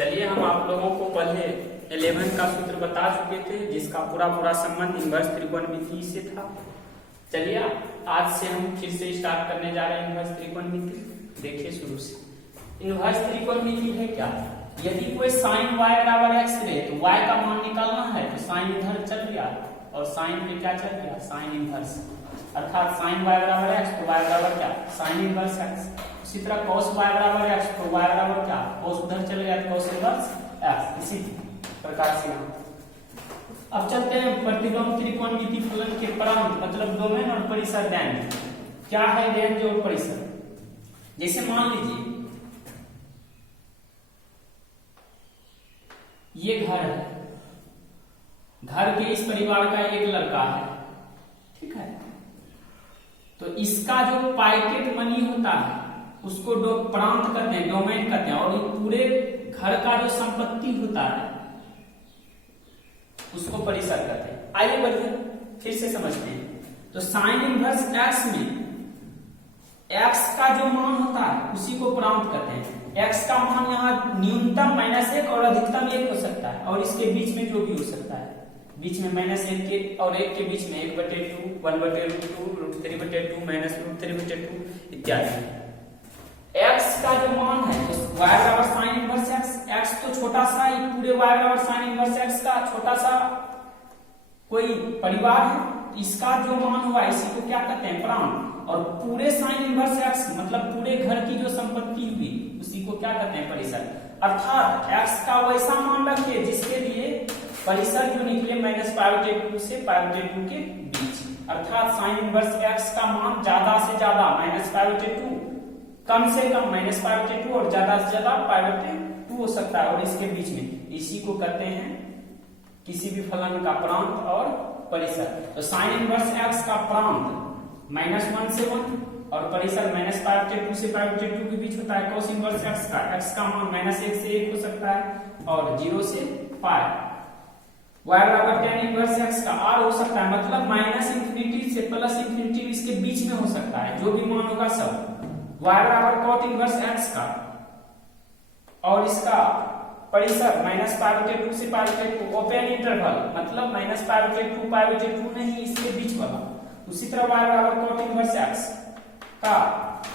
चलिए हम आप लोगों को पहले 11 का सूत्र बता चुके थे जिसका पूरा संबंध इनवर्स त्रिकोणमिति से था। चलिए आज से हम फिर से स्टार्ट करने जा रहे हैं इनवर्स त्रिकोणमिति। देखिए शुरू से इनवर्स त्रिकोणमिति है क्या। यदि कोई साइन y बराबर x रहे तो y का मान निकालना है तो साइन इधर चल गया और साइन पे क्या चल गया, साइन इनवर्स, अर्थात साइन y बराबर x तो y बराबर क्या, साइन इनवर्स x। इसी तरह cos y बराबर x तो y बराबर क्या, cos उधर चल गया तो cos इनवर्स x। इसी प्रकार से अब चलते हैं प्रतिलोम त्रिकोणमिति फलन के प्रांत मतलब डोमेन और परिसर। रेंज क्या है, रेंज और परिसर। जैसे मान लीजिए ये घर है, घर के इस परिवार का एक लड़का है, ठीक है। तो इसका जो पॉकेट मनी होता है उसको प्रांत कहते हैं, डोमेन कहते हैं, और पूरे घर का जो संपत्ति होता है उसको परिसर कहते हैं। आइए बढ़िए फिर से समझते हैं। तो साइन इनवर्स x में x का जो मान होता है उसी को प्रांत कहते हैं। x का मान यहाँ न्यूनतम -1 और अधिकतम 1 हो सकता है, और इसके बीच में जो भी हो सकता है, बीच में -1 के और 1 के बीच में 1/2, 1/√2, √3/2, -√3/2 इत्यादि। x का जो मान है तो y बराबर साइन इनवर्स x, x तो छोटा सा ही पूरे y बराबर साइन इनवर्स x का छोटा सा कोई परिवार है, इसका जो मान हुआ इसी को क्या कहते हैं, प्रांत। और पूरे साइन इनवर्स x मतलब पूरे घर की जो संपत्ति हुई उसी को क्या कहते हैं, परिसर। अर्थात x का वैसा मान रखिए जिसके लिए परिसर जो निकले -π/2 से π/2 के बीच। अर्थात साइन इनवर्स x का मान ज्यादा से ज्यादा -π/2, कम से कम -π/2 और ज्यादा से ज्यादा π/2 हो सकता है, और इसके बीच में इसी को कहते हैं किसी भी फलन का प्रांत और परिसर। तो साइन इनवर्स x का प्रांत -1 से 1 और परिसर -π/2 से π/2 के बीच होता है। cos इनवर्स x का मान -1 से 1 हो सकता है और 0 से π। y बराबर tan इनवर्स x का r हो सकता है, मतलब -∞ से +∞ इसके बीच में हो सकता है, जो भी मान होगा सब। y बराबर cot इनवर्स x का और इसका परिसर -π/2 से π/2 ओपन इंटरवल मतलब -π/2 π/2 नहीं, इसके बीच वाला। उसी तरह y बराबर cot इनवर्स x का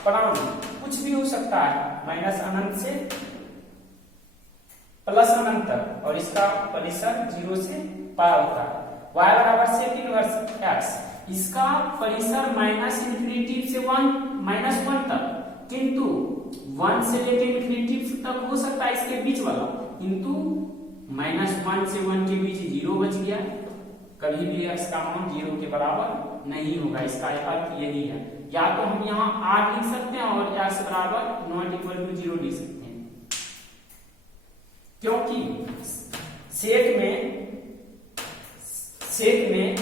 प्रांत कुछ भी हो सकता है, -∞ से +∞ तक, और इसका परिसर 0 से π होता है। y बराबर sec इनवर्स x, इसका परिसर -∞ से 1 तक, किंतु 1 से लेकर ∞ तक हो सकता है इसके बीच वाला, किंतु -1 से 1 के बीच 0 बच गया। कभी भी x का मान 0 के बराबर नहीं होगा, इसका अर्थ यही है। या तो हम यहाँ r लिख सकते हैं और x बराबर ≠ 0 लिख सकते हैं, क्योंकि सेट में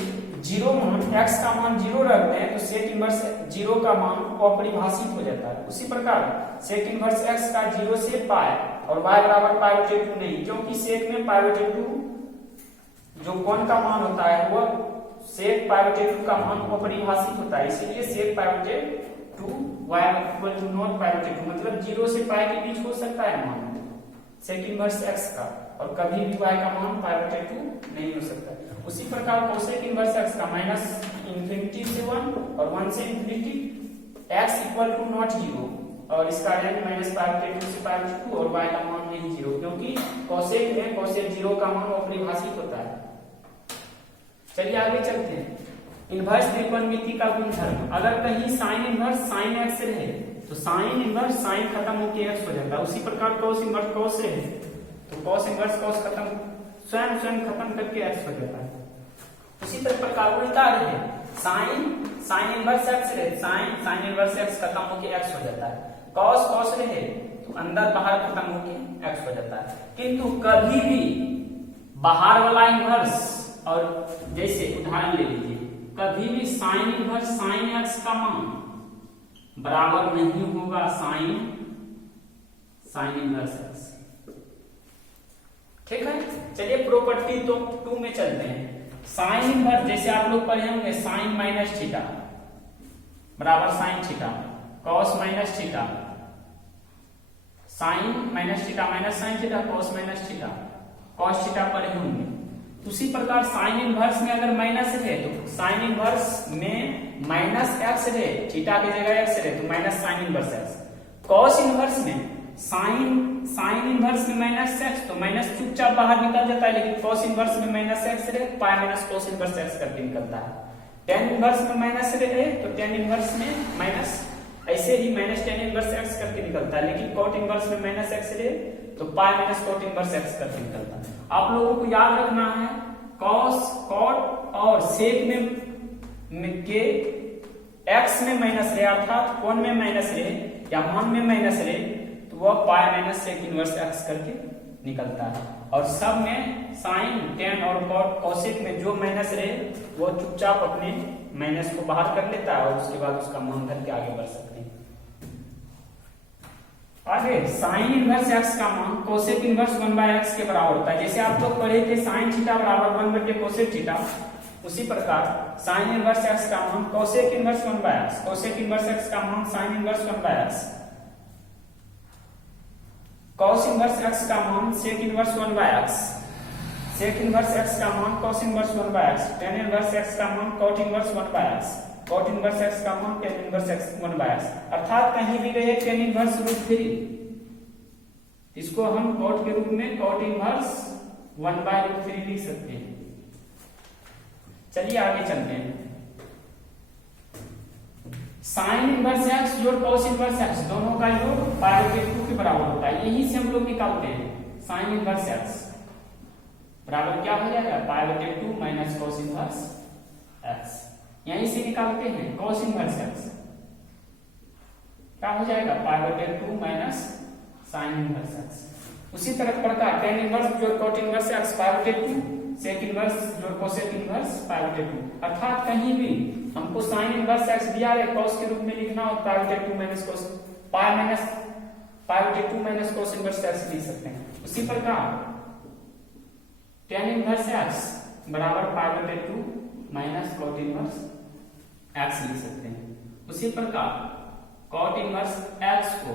0 मान x का मान 0 रखते हैं तो सेट इनवर्स 0 का मान अपरिभाषित हो जाता है। उसी प्रकार सेट इनवर्स x का 0 से π और y बराबर π/2 नहीं, क्योंकि सेट में π/2 जो कोण का मान होता है वो सेक π/2 का मान अपरिभाषित होता है, इसलिए सेक π/2 y = नॉट π/2 मतलब 0 से π के बीच हो सकता है मान सेक इनवर्स x का, और कभी भी y का मान π/2 नहीं हो सकता। उसी प्रकार कोसेक इनवर्स x का -∞ से 1 और 1 से ∞ x = नॉट 0, और इसका रेंज -π/2 से π/2 और y का मान नहीं 0, क्योंकि कोसेक में कोसेक 0 का मान अपरिभाषित होता है। चलिए आगे चलते हैं। इनवर्स त्रिकोणमिति का गुणधर्म, अगर कहीं साइन इनवर्स साइन x रहे तो साइन इनवर्स साइन खत्म होकर x हो जाता है। उसी प्रकार cos इनवर्स cos रहे तो cos इनवर्स cos खत्म स्वयं खत्म करके x हो जाता है। उसी प्रकार उल्टा रहे साइन इनवर्स x रहे साइन इनवर्स x खत्म होकर x हो जाता है। cos रहे तो अंदर बाहर खत्म होकर x हो जाता है। किंतु कभी भी बाहर वाला इनवर्स, और जैसे उदाहरण ले लीजिए, कभी भी साइन इनवर्स साइन x का मान बराबर नहीं होगा साइन इनवर्स x, ठीक है। चलिए प्रॉपर्टी तो 2 में चलते हैं। साइन इनवर्स जैसे आप लोग पढ़े होंगे साइन -θ बराबर sine θ, cos -θ sine minus theta minus sine theta cos minus theta cos theta पर ही होंगे। उसी प्रकार साइन इनवर्स में अगर माइनस है तो साइन इनवर्स में माइनस एक्स है, थीटा की जगह एक्स है तो minus sine inverse x. Cos inverse में साइन इनवर्स में माइनस एक्स तो माइनस चुपचाप बाहर निकल जाता है, लेकिन कॉस इनवर्स में माइनस एक्स है पाई माइनस कॉस इनवर्स एक्स करके निकलता है। टेन इनवर्स में माइनस है तो टेन इनवर्स में माइनस ऐसे ही माइनस टेन इनवर्स एक्स करके निकलता है, लेकिन कॉट इनवर्स में माइनस एक्स है तो pi minus cot inverse x करके निकलता है। आप लोगों को याद रखना है कॉस कॉट और सेक में के एक्स में माइनस रहे अर्थात कोण में माइनस रहे या मान में माइनस रहे तो वह pi minus sec inverse x करके निकलता है। और सब में साइन टेन और कॉट कोसेक में जो माइनस रहे वो चुपचाप अपने माइनस को बाहर कर लेता है और उसके बाद उसका मान धर के आगे बढ़ सकते हैं। आगे साइन इनवर्स एक्स का मान कोसेक इनवर्स 1/x के बराबर होता है। जैसे आप लोग पढ़े थे साइन थीटा बराबर 1/कोसेक थीटा, उसी प्रकार साइन इनवर्स एक्स का मान cosec inverse 1/x, cosec inverse x का मान sine inverse 1/x, cos inverse x का मान sec inverse 1/x, sec inverse x का मान cos inverse 1/x, tan inverse x का मान cot inverse 1/x, cot inverse x का मान टेन इनवर्स एक्स 1/x। अर्थात कहीं भी रहे टेन इनवर्स √3, इसको हम कॉट के रूप में कॉट इनवर्स 1/√3 लिख सकते हैं। चलिए आगे चलते हैं। साइन इनवर्स एक्स जोड़ कॉस इनवर्स एक्स दोनों का योग π/2 के बराबर होता है। यही से हम लोग निकालते हैं साइन इनवर्स एक्स बराबर क्या हो जाएगा π/2 माइनस कॉस इनवर्स एक्स। यहीं से निकालते हैं कॉस इनवर्स एक्स क्या हो जाएगा π/2 माइनस साइन इनवर्स एक्स। उसी तरह प्रकार टेन इनवर्स जोड़ cot inverse x π/2, sec inverse जोड़ कोसेक इनवर्स π/2। अर्थात कहीं भी हमको साइन इनवर्स एक्स दिया है कॉस के रूप में लिखना हो π/2 minus cos π/2 minus cos inverse x लिख सकते हैं। उसी प्रकार टेन इनवर्स एक्स बराबर π/2 माइनस कॉट इनवर्स एक्स लिख सकते हैं। उसी प्रकार कॉट इनवर्स एक्स को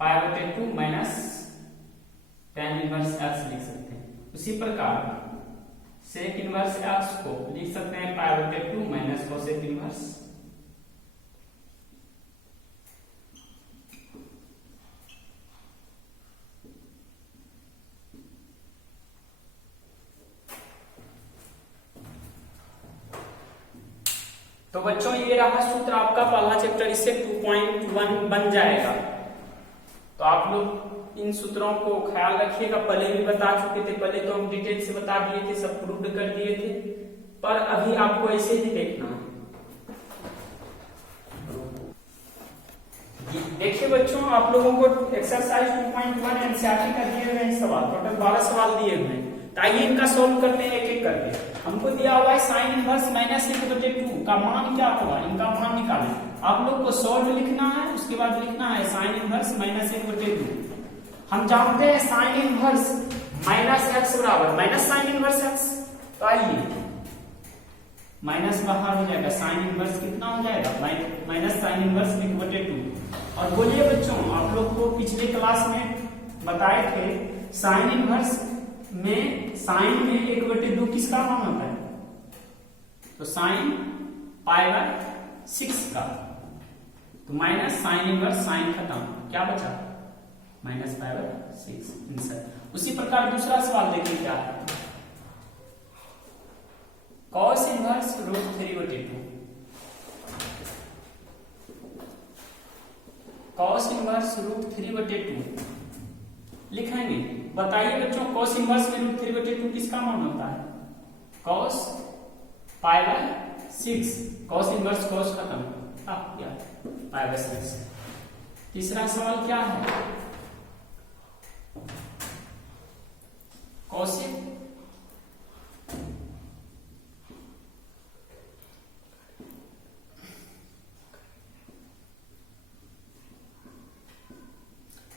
π/2 माइनस टेन इनवर्स एक्स लिख सकते हैं। उसी प्रकार सेक इनवर्स एक्स को लिख सकते हैं π/2 माइनस कोसेक इनवर्स। तो बच्चों ये रहा सूत्र आपका पहला चैप्टर, इससे 2.1 बन जाएगा। तो आप लोग इन सूत्रों को ख्याल रखिएगा। पहले भी बता चुके थे, पहले तो हम डिटेल से बता दिए थे, सब प्रूव कर दिए थे, पर अभी आपको ऐसे ही देखना है। देखिए बच्चों आप लोगों को एक्सरसाइज 2.1 एनसीईआरटी का दिए हुए हैं सवाल, टोटल 12 सवाल दिए हुए हैं। आइए इनका सोल्व करते हैं एक एक करके। हमको दिया हुआ है साइन इनवर्स माइनस 1/2 का मान क्या होगा, इनका मान निकालें। आप लोग को सोल्व लिखना है, उसके बाद लिखना है साइन इनवर्स माइनस 1/2। हम जानते हैं साइन इनवर्स माइनस एक्स बराबर माइनस साइन इनवर्स एक्स, तो आइए माइनस बाहर हो जाएगा, साइन इनवर्स कितना हो जाएगा माइनस साइन इनवर्स 1/2। और बोलिए बच्चों आप लोग को पिछले क्लास में बताए थे साइन इनवर्स में साइन में 1/2 किसका मान होता है, तो साइन π/6 का, तो माइनस साइन इनवर्स साइन खत्म, क्या बचा माइनस π/6 आंसर। उसी प्रकार दूसरा सवाल देखिए क्या है, cos इनवर्स √3/2, cos इनवर्स √3/2 लिखेंगे। बताइए बच्चों cos इनवर्स में √3/2 किसका मान होता है, cos π/6, cos इनवर्स cos खत्म क्या π/6। तीसरा सवाल क्या है, कोसेक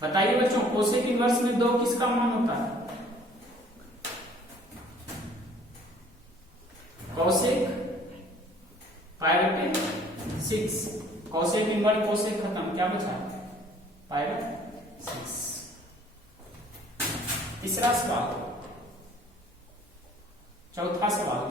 बताइए बच्चों कोसेक इनवर्स में 2 किसका मान होता है, कोसेक π/6, कोसेक इनवर्स कोसेक खत्म क्या बचा π/6। तीसरा सवाल, चौथा सवाल,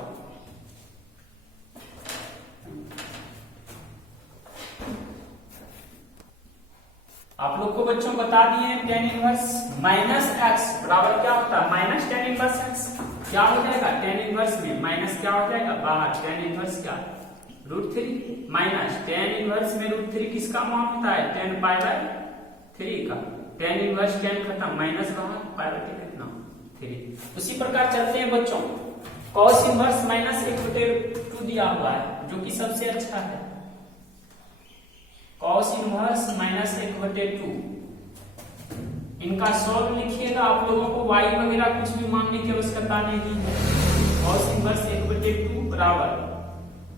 आप लोग को बच्चों बता दिए टेन इनवर्स माइनस एक्स बराबर क्या होता है, माइनस टेन इनवर्स एक्स क्या हो जाएगा, टेन इनवर्स में माइनस क्या हो जाएगा बाहर, टेन इनवर्स क्या root three, minus tan inverse में रूट थ्री किसका मान होता है, टेन पाई बाय थ्री का, टेन इनवर्स टेन खत्म, माइनस बाहर, पाई बाय कितना थ्री। उसी प्रकार चलते हैं बच्चों, कॉस इनवर्स माइनस 1/2 दिया हुआ है जो कि सबसे अच्छा है, कॉस इनवर्स माइनस 1/2, इनका सॉल्व लिखिएगा, आप लोगों को y वगैरह कुछ भी मानने की आवश्यकता नहीं है। कॉस इनवर्स 1/2 बराबर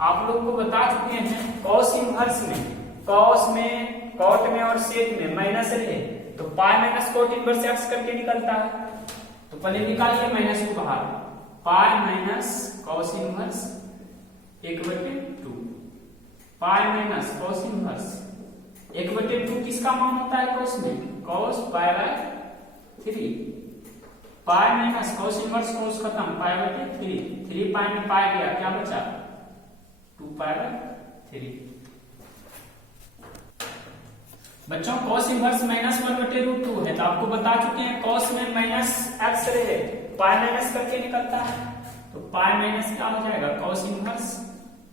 आप लोग को बता चुके हैं, कॉस इनवर्स में, कॉस में, कॉट में और सेक में माइनस रहे तो pi minus cot inverse x करके निकलता है, तो पहले निकालिए माइनस को बाहर, pi minus cos inverse 1/2, pi minus cos inverse 1/2 किसका मान होता है कॉस में, cos pi by 3, pi minus cos inverse cos खत्म, पाई बाय 3, 3 पाई में पाई गया, क्या बचा 2 पाई बाय 3। बच्चों कॉस इनवर्स माइनस 1/√2 है, तो आपको बता चुके हैं कॉस में माइनस एक्स रहे पाई माइनस करके निकलता है, तो पाई माइनस क्या हो जाएगा कॉस इनवर्स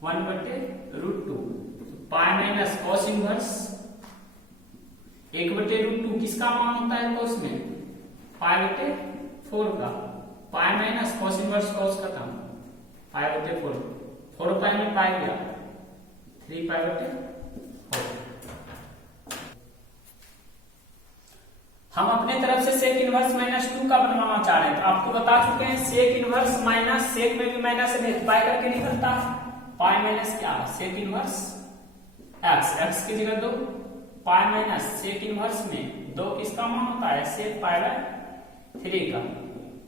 1/√2, पाई माइनस कॉस इनवर्स 1/√2 किसका मान होता है कॉस में, पाई/4 का, पाई माइनस कॉस इनवर्स कॉस खत्म, पाई/4, 4 पाई में पाई गया 3 पाई/4। हम अपने तरफ से सेक इनवर्स -2 का बनवाना चाह रहे हैं, तो आपको बता चुके हैं सेक इनवर्स माइनस, सेक में भी माइनस है तो पाई करके निकलता है, पाई माइनस क्या सेक इनवर्स एक्स, एक्स की जगह 2, पाई माइनस सेक इनवर्स में 2 किसका मान होता है सेक पाई बाय 3 का,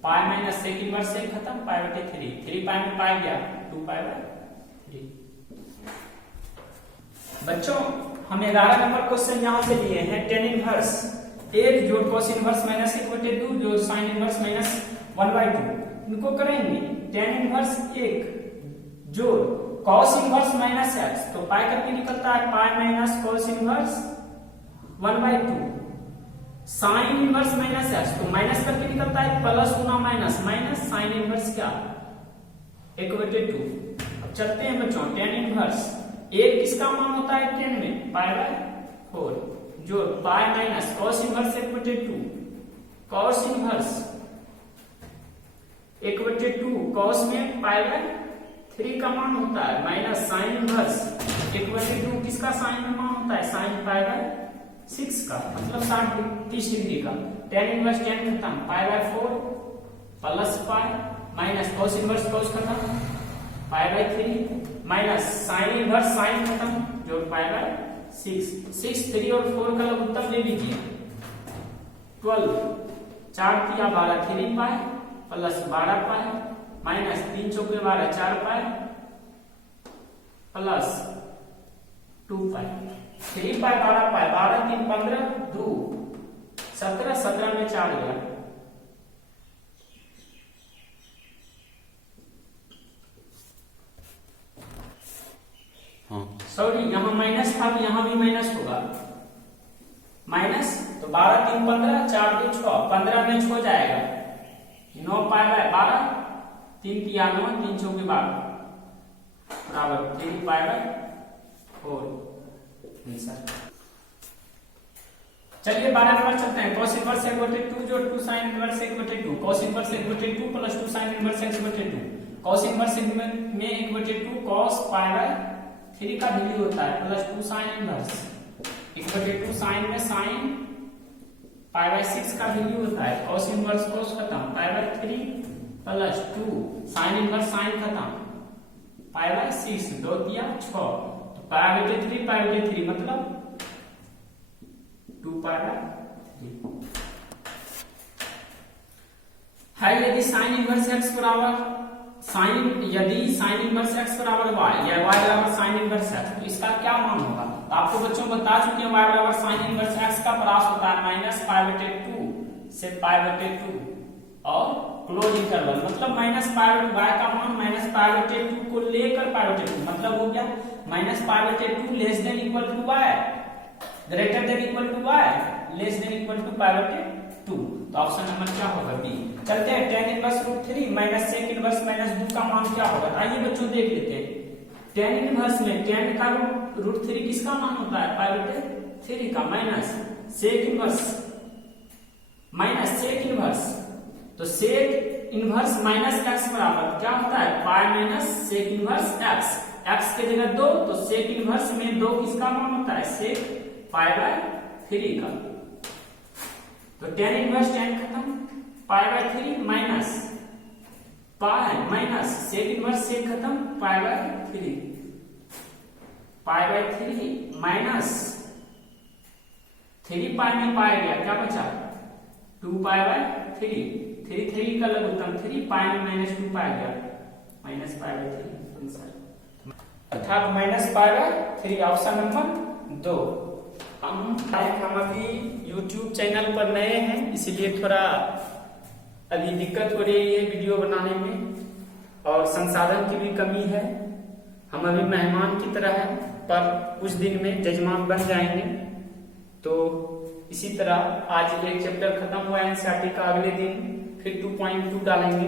पाई माइनस सेक इनवर्स सेक खत्म, पाई बाय 3, 3 पाई में पाई गया 2 पाई बाय 3। बच्चों हम 11 नंबर क्वेश्चन यहां से लिए हैं, टेन इनवर्स एक जोड़ कॉस इनवर्स माइनस 1/2 जो साइन इनवर्स माइनस 1/2, इनको करेंगे, टेन इनवर्स एक जोड़ कॉस इनवर्स माइनस एक्स, तो पाई करके निकलता है पाई minus cos inverse 1/2, sine inverse minus x, तो माइनस करके निकलता है प्लस गुना माइनस, माइनस साइन इनवर्स क्या 1/2। अब चलते हैं बच्चों, टेन इनवर्स एक किसका मान होता है टेन में पाई/4 जो पाई minus cos inverse 1/2, cos inverse 1/2 cos में पाई/3 का मान होता है, माइनस साइन इनवर्स 1/2 किसका साइन में मान होता है साइन पाई/6 का, मतलब 30 डिग्री का, टेन इनवर्स टेन खत्म, पाई/4 plus pi minus cos inverse cos खत्म, पाई/3 माइनस साइन इनवर्स साइन खत्म जो पाई/6, 6 3 और 4 का लघुत्तम ले लीजिए 12, 4 किया 12, 3 पाई प्लस 12 पाई माइनस 3 चौके 12, 4 पाई प्लस 2 पाई, 3 पाई 12 पाई, 12 3 15 2 17, 17 में 4 गया, सॉरी यहाँ माइनस था तो यहाँ भी माइनस होगा, माइनस तो 12 3 15, 4 2 6, 15 में 6 जाएगा, 9 पाई बाय 12, 3 किया 9, 3 चौके 12 बराबर 3 पाई बाय 4 आंसर। चलिए 12 नंबर चलते हैं, cos इनवर्स 1/2 जो 2 sin inverse 1/2, cos inverse 1/2 plus 2 sin inverse 1/2, cos inverse में 1/2 cos पाई बाय 3 का वैल्यू होता है प्लस 2 साइन इनवर्स 1/2 साइन में साइन पाई/6 का वैल्यू होता है, cos इनवर्स cos खत्म, पाई/3 प्लस 2 साइन इनवर्स साइन खत्म, पाई/6 2 दिया 6, तो पाई/3 मतलब 2 पाई/3 है। यदि साइन इनवर्स x बराबर यदि साइन इनवर्स x बराबर y या y बराबर साइन इनवर्स x, तो इसका क्या मान होगा, तो आपको बच्चों बता चुके हैं y बराबर साइन इनवर्स x का परास होता है -पाई/2 से पाई/2, और क्लोज इंटरवल मतलब माइनस पाई बाय का मान माइनस पाई बटे 2 को लेकर पाई बटे 2 मतलब हो गया माइनस पाई बटे 2 less than equal to y greater than equal to y less than equal to pi बटे 2। तो ऑप्शन नंबर क्या होगा बी। चलते हैं tan inverse root 3 minus sec inverse minus 2 का मान क्या होगा। आइए बच्चों देख लेते हैं tan इनवर्स में tan का रूट 3 किसका मान होता है पाई बटे 3 का माइनस sec इनवर्स तो sec इनवर्स माइनस x बराबर क्या होता है pi minus sec inverse x के जगह 2 तो sec इनवर्स में 2 किसका मान होता है sec पाई बाय 3 का। तो tan इनवर्स tan खत्म pi by 3 minus pi minus sec inverse sec खत्म पाई बाय 3 माइनस 3 पाई में पाई गया क्या बचा 2 पाई बाय 3 का लघुत्तम 3 पाई में माइनस 2 पाई गया माइनस पाई बाय 3 आंसर अर्थात minus pi by 3 option number 2। हम अभी YouTube चैनल पर नए हैं इसलिए थोड़ा अभी दिक्कत हो रही है वीडियो बनाने में और संसाधन की भी कमी है। हम अभी मेहमान की तरह हैं पर कुछ दिन में जजमान बन जाएंगे। तो इसी तरह आज एक चैप्टर खत्म हुआ एनसीईआरटी का, अगले दिन फिर 2.2 डालेंगे।